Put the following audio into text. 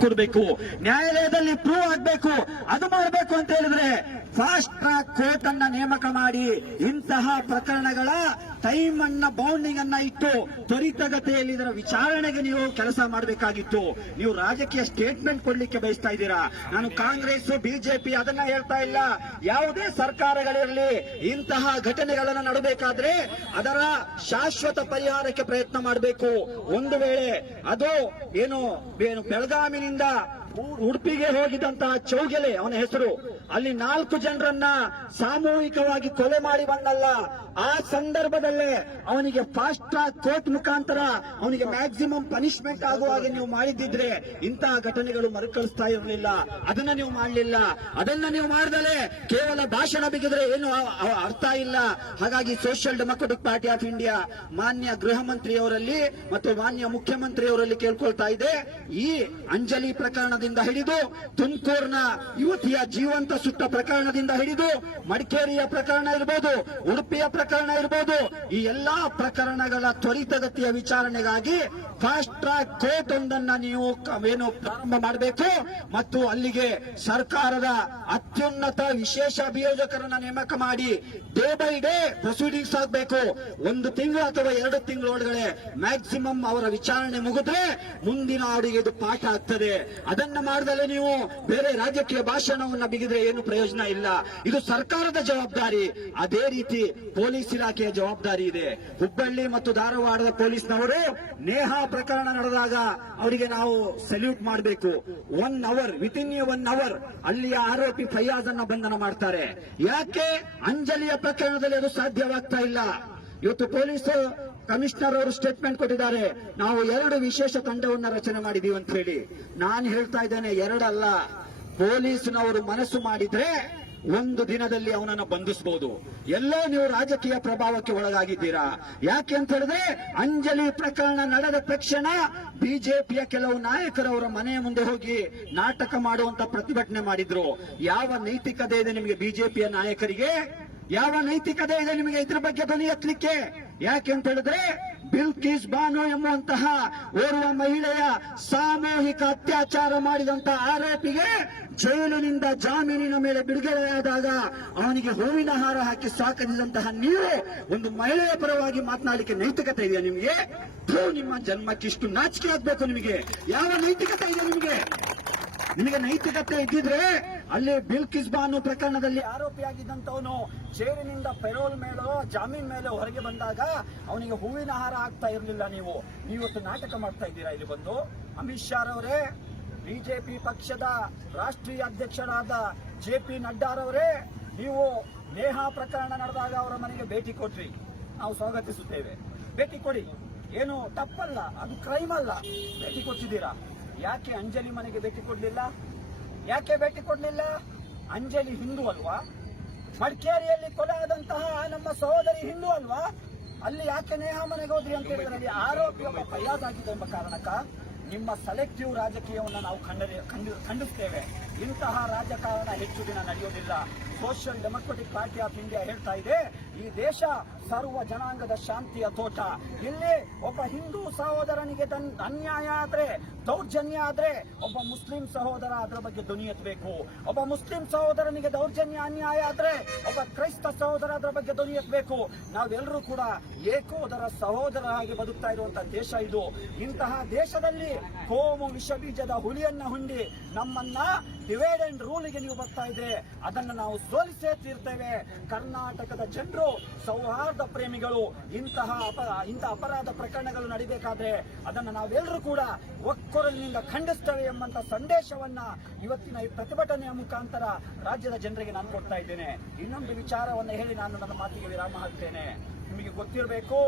ಕೊಡ್ಬೇಕು. ನ್ಯಾಯಾಲಯದಲ್ಲಿ ಪ್ರೂವ್ ಆಗಬೇಕು. ಅದು ಮಾಡಬೇಕು ಅಂತ ಹೇಳಿದ್ರೆ ಫಾಸ್ಟ್ ಟ್ರ್ಯಾಕ್ ಕೋರ್ಟ್ ಅನ್ನ ನೇಮಕ ಮಾಡಿ ಇಂತಹ ಪ್ರಕರಣಗಳ ಟೈಮ್ ಅನ್ನ ಬೌಂಡಿಂಗ್ ಅನ್ನ ಇಟ್ಟು ತ್ವರಿತಗತಿಯಲ್ಲಿ ಇದರ ವಿಚಾರಣೆಗೆ ನೀವು ಕೆಲಸ ಮಾಡಬೇಕಾಗಿತ್ತು. ನೀವು ರಾಜಕೀಯ ಸ್ಟೇಟ್ಮೆಂಟ್ ಕೊಡ್ಲಿಕ್ಕೆ ಬಯಸ್ತಾ ಇದ್ದೀರಾ? ನಾನು ಕಾಂಗ್ರೆಸ್ ಬಿಜೆಪಿ ಅದನ್ನ ಹೇಳ್ತಾ ಇಲ್ಲ. ಯಾವುದೇ ಸರ್ಕಾರಗಳಿರಲಿ ಇಂತಹ ಘಟನೆಗಳನ್ನ ನಡಬೇಕಾದ್ರೆ ಅದರ ಶಾಶ್ವತ ಪರಿಹಾರಕ್ಕೆ ಪ್ರಯತ್ನ ಮಾಡಬೇಕು. ಒಂದು ವೇಳೆ ಅದು ಏನು ಏನು 的。ಉಡುಪಿಗೆ ಹೋಗಿದಂತಹ ಚೌಗೆಲೆ ಅವನ ಹೆಸರು. ಅಲ್ಲಿ ನಾಲ್ಕು ಜನರನ್ನ ಸಾಮೂಹಿಕವಾಗಿ ಕೊಲೆ ಮಾಡಿ ಬಂದಲ್ಲ. ಆ ಸಂದರ್ಭದಲ್ಲೇ ಅವನಿಗೆ ಫಾಸ್ಟ್ ಟ್ರಾಕ್ ಕೋರ್ಟ್ ಮುಖಾಂತರ ಅವನಿಗೆ ಮ್ಯಾಕ್ಸಿಮಮ್ ಪನಿಷ್ಮೆಂಟ್ ಆಗುವ ಹಾಗೆ ನೀವು ಮಾಡಿದ್ದಿದ್ರೆ ಇಂತಹ ಘಟನೆಗಳು ಮರುಕಳಿಸ್ತಾ ಇರಲಿಲ್ಲ. ಅದನ್ನ ನೀವು ಮಾಡಲಿಲ್ಲ. ಅದನ್ನ ನೀವು ಮಾಡ್ದಲೆ ಕೇವಲ ಭಾಷಣ ಬಿಗಿದ್ರೆ ಏನು ಅರ್ಥ ಇಲ್ಲ. ಹಾಗಾಗಿ social democratic party of India ಮಾನ್ಯ ಗೃಹ ಮಂತ್ರಿಯವರಲ್ಲಿ ಮತ್ತು ಮಾನ್ಯ ಮುಖ್ಯಮಂತ್ರಿಯವರಲ್ಲಿ ಕೇಳ್ಕೊಳ್ತಾ ಇದೆ. ಈ ಅಂಜಲಿ ಪ್ರಕರಣದಿಂದ ಹಿಡಿದು ತುಮಕೂರಿನ ಯುವತಿಯ ಜೀವಂತ ಸುಟ್ಟ ಪ್ರಕರಣದಿಂದ ಹಿಡಿದು ಮಡಿಕೇರಿಯ ಪ್ರಕರಣ ಇರಬಹುದು ಉಡುಪಿಯ ಪ್ರಕರಣ ಇರಬಹುದು ಈ ಎಲ್ಲಾ ಪ್ರಕರಣಗಳ ತ್ವರಿತಗತಿಯ ವಿಚಾರಣೆಗಾಗಿ ಫಾಸ್ಟ್ ಟ್ರ್ಯಾಕ್ ಕೋರ್ಟ್ ಒಂದನ್ನ ನೀವು ಏನು ಪ್ರಾರಂಭ ಮಾಡಬೇಕು ಮತ್ತು ಅಲ್ಲಿಗೆ ಸರ್ಕಾರದ ಅತ್ಯುನ್ನತ ವಿಶೇಷ ಅಭಿಯೋಜಕರನ್ನ ನೇಮಕ ಮಾಡಿ ಡೇ ಬೈ ಡೇ ಪ್ರೊಸೀಡಿಂಗ್ಸ್ ಆಗಬೇಕು. ಒಂದು ತಿಂಗಳು ಅಥವಾ ಎರಡು ತಿಂಗಳ ಒಳಗಡೆ ಮ್ಯಾಕ್ಸಿಮಮ್ ಅವರ ವಿಚಾರಣೆ ಮುಗಿದ್ರೆ ಮುಂದಿನ ಅಡುಗೆದು ಪಾಠ ಆಗ್ತದೆ. ಅದನ್ನ ಮಾಡದಲ್ಲೇ ನೀವು ಬೇರೆ ರಾಜಕೀಯ ಭಾಷಣವನ್ನ ಬಿಗಿದ್ರೆ ಏನು ಪ್ರಯೋಜನ ಇಲ್ಲ. ಇದು ಸರ್ಕಾರದ ಜವಾಬ್ದಾರಿ. ಅದೇ ರೀತಿ ಪೊಲೀಸ್ ಇಲಾಖೆಯ ಜವಾಬ್ದಾರಿ ಇದೆ. ಹುಬ್ಬಳ್ಳಿ ಮತ್ತು ಧಾರವಾಡದ ಪೊಲೀಸ್ನವರು ನೇಹಾ ಪ್ರಕರಣ ನಡೆದಾಗ ಅವರಿಗೆ ನಾವು ಸಲ್ಯೂಟ್ ಮಾಡಬೇಕು. One hour with in one hour ಅಲ್ಲಿಯ ಆರೋಪಿ ಫೈಯಾಜ್ ಅನ್ನ ಬಂಧನ ಮಾಡ್ತಾರೆ. ಯಾಕೆ? ಅಂಜಲಿಯ ಪ್ರಕರಣದಲ್ಲಿ ಅದು ಸಾಧ್ಯವಾಗ್ತಾ ಇಲ್ಲ. ಇವತ್ತು ಪೊಲೀಸ್ ಕಮಿಷನರ್ ಅವರು ಸ್ಟೇಟ್ಮೆಂಟ್ ಕೊಟ್ಟಿದ್ದಾರೆ. ನಾವು ಎರಡು ವಿಶೇಷ ತಂಡವನ್ನ ರಚನೆ ಮಾಡಿದೀವಿ ಅಂತ ಹೇಳಿ. ನಾನು ಹೇಳ್ತಾ ಇದ್ದೇನೆ, ಎರಡಲ್ಲ. ಪೊಲೀಸ್ನವರು ಮನಸ್ಸು ಮಾಡಿದ್ರೆ ಒಂದು ದಿನದಲ್ಲಿ ಅವನನ್ನ ಬಂಧಿಸಬಹುದು ಎಲ್ಲೋ ನೀವು ರಾಜಕೀಯ ಪ್ರಭಾವಕ್ಕೆ ಒಳಗಾಗಿದ್ದೀರಾ? ಯಾಕೆ ಅಂತ ಹೇಳಿದ್ರೆ, ಅಂಜಲಿ ಪ್ರಕರಣ ನಡೆದ ತಕ್ಷಣ ಬಿಜೆಪಿಯ ಕೆಲವು ನಾಯಕರವರ ಮನೆಯ ಮುಂದೆ ಹೋಗಿ ನಾಟಕ ಮಾಡುವಂತ ಪ್ರತಿಭಟನೆ ಮಾಡಿದ್ರು. ಯಾವ ನೈತಿಕತೆ ಇದೆ ನಿಮಗೆ ಬಿಜೆಪಿಯ ನಾಯಕರಿಗೆ? ಯಾವ ನೈತಿಕತೆ ಇದೆ ನಿಮಗೆ ಇದ್ರ ಬಗ್ಗೆ ಧ್ವನಿ ಎತ್ತಲಿಕ್ಕೆ? ಯಾಕೆ ಅಂತ ಹೇಳಿದ್ರೆ ಬಿಲ್ಕಿಸ್ ಬಾನು ಎಂಬುವಂತಹ ಓರ್ವ ಮಹಿಳೆಯ ಸಾಮೂಹಿಕ ಅತ್ಯಾಚಾರ ಮಾಡಿದಂತ ಆರೋಪಿಗೆ ಜೈಲಿನಿಂದ ಜಾಮೀನಿನ ಮೇಲೆ ಬಿಡುಗಡೆಯಾದಾಗ ಅವನಿಗೆ ಹೂವಿನ ಹಾರ ಹಾಕಿ ಸಾಕದಿದಂತಹ ನೀವು ಒಂದು ಮಹಿಳೆಯ ಪರವಾಗಿ ಮಾತನಾಡಲಿಕ್ಕೆ ನೈತಿಕತೆ ಇದೆಯಾ ನಿಮಗೆ? ನಿಮ್ಮ ಜನ್ಮಕ್ಕೆ ಇಷ್ಟು ನಾಚಿಕೆ ಆಗ್ಬೇಕು ನಿಮಗೆ. ಯಾವ ನೈತಿಕತೆ ಇದೆ ನಿಮಗೆ? ನಿಮಗೆ ನೈತಿಕತೆ ಇದ್ದಿದ್ರೆ ಅಲ್ಲಿ ಬಿಲ್ ಕಿಸ್ಬಾನ್ ಪ್ರಕರಣದಲ್ಲಿ ಆರೋಪಿಯಾಗಿದ್ದಂತವನು ಜೈಲಿನಿಂದ ಪೆರೋಲ್ ಮೇಲೋ, ಜಾಮೀನ್ ಮೇಲೆ ಹೊರಗೆ ಬಂದಾಗ ಅವನಿಗೆ ಹೂವಿನ ಹಾರ ಆಗ್ತಾ ಇರಲಿಲ್ಲ ನೀವು. ನೀವತ್ತು ನಾಟಕ ಮಾಡ್ತಾ ಇದ್ದೀರಾ ಇಲ್ಲಿ ಬಂದು? ಅಮಿತ್ ಶಾ ರವರೇ, ಬಿಜೆಪಿ ಪಕ್ಷದ ರಾಷ್ಟ್ರೀಯ ಅಧ್ಯಕ್ಷರಾದ ಜೆ ಪಿ ನಡ್ಡಾರವರೇ, ನೀವು ನೇಹಾ ಪ್ರಕರಣ ನಡೆದಾಗ ಅವರ ಮನೆಗೆ ಭೇಟಿ ಕೊಟ್ರಿ. ನಾವು ಸ್ವಾಗತಿಸುತ್ತೇವೆ. ಭೇಟಿ ಕೊಡಿ. ಏನು ತಪ್ಪಲ್ಲ, ಅದು ಕ್ರೈಮ್ ಅಲ್ಲ. ಭೇಟಿ ಕೊಟ್ಟಿದ್ದೀರಾ? ಯಾಕೆ ಅಂಜಲಿ ಮನೆಗೆ ಭೇಟಿ ಕೊಡ್ಲಿಲ್ಲ? ಯಾಕೆ ಭೇಟಿ ಕೊಡಲಿಲ್ಲ? ಅಂಜಲಿ ಹಿಂದೂ ಅಲ್ವಾ? ಮಡಿಕೇರಿಯಲ್ಲಿ ಕೊಲೆ ಆದಂತಹ ನಮ್ಮ ಸಹೋದರಿ ಹಿಂದೂ ಅಲ್ವಾ? ಅಲ್ಲಿ ಯಾಕೆ ನೇಹ ಮನೆಗೆ ಹೋದ್ರಿ ಅಂತ ಹೇಳಿದ್ರೆ ಅಲ್ಲಿ ಆರೋಪಿ ಒಬ್ಬ ಎಂಬ ಕಾರಣಕ್ಕ ನಿಮ್ಮ ಸೆಲೆಕ್ಟಿವ್ ರಾಜಕೀಯವನ್ನು ನಾವು ಖಂಡಿ- ಖಂಡಿಸ್ತೇವೆ. ಇಂತಹ ರಾಜಕಾರಣ ಹೆಚ್ಚು ದಿನ ನಡೆಯೋದಿಲ್ಲ. Social democratic party of India ಹೇಳ್ತಾ ಇದೆ, ಈ ದೇಶ ಸರ್ವ ಜನಾಂಗದ ಶಾಂತಿಯ ತೋಟ. ಇಲ್ಲಿ ಒಬ್ಬ ಹಿಂದೂ ಸಹೋದರನಿಗೆ ಅನ್ಯಾಯ ಆದ್ರೆ, ದೌರ್ಜನ್ಯ ಆದ್ರೆ ಒಬ್ಬ ಮುಸ್ಲಿಂ ಸಹೋದರ ಅದರ ಬಗ್ಗೆ ಧ್ವನಿ ಎತ್ತಬೇಕು. ಒಬ್ಬ ಮುಸ್ಲಿಂ ಸಹೋದರನಿಗೆ ದೌರ್ಜನ್ಯ, ಅನ್ಯಾಯ ಆದ್ರೆ ಒಬ್ಬ ಕ್ರೈಸ್ತ ಸಹೋದರ ಅದರ ಬಗ್ಗೆ ಧ್ವನಿ ನಾವೆಲ್ಲರೂ ಕೂಡ ಏಕೋದರ ಸಹೋದರ ಹಾಗೆ ಬದುಕ್ತಾ ಇರುವಂತಹ ದೇಶ ಇದು. ಇಂತಹ ದೇಶದಲ್ಲಿ ಕೋಮು ವಿಷಬೀಜದ ಹುಲಿಯನ್ನ ಹುಂಡಿ ನಮ್ಮನ್ನ ಡಿವೈಡ್ ಅಂಡ್ ರೂಲಿಗೆ ನೀವು ಬರ್ತಾ ಇದ್ರೆ ಅದನ್ನು ನಾವು ಸೋಲಿಸೇ ತೀರ್ತೇವೆ. ಕರ್ನಾಟಕದ ಜನರು, ಸೌಹಾರ್ದ ಪ್ರೇಮಿಗಳು, ಇಂತಹ ಇಂತಹ ಅಪರಾಧ ಪ್ರಕರಣಗಳು ನಡಿಬೇಕಾದ್ರೆ ಅದನ್ನು ನಾವೆಲ್ಲರೂ ಕೂಡ ಒಕ್ಕೊರಲಿನಿಂದ ಖಂಡಿಸ್ತೇವೆ ಎಂಬಂತ ಸಂದೇಶವನ್ನ ಇವತ್ತಿನ ಈ ಪ್ರತಿಭಟನೆಯ ಮುಖಾಂತರ ರಾಜ್ಯದ ಜನರಿಗೆ ನಾನು ಕೊಡ್ತಾ ಇದ್ದೇನೆ. ಇನ್ನೊಂದು ವಿಚಾರವನ್ನು ಹೇಳಿ ನಾನು ನನ್ನ ಮಾತಿಗೆ ವಿರಾಮ ಹಾಕ್ತೇನೆ. ನಿಮಗೆ ಗೊತ್ತಿರಬೇಕು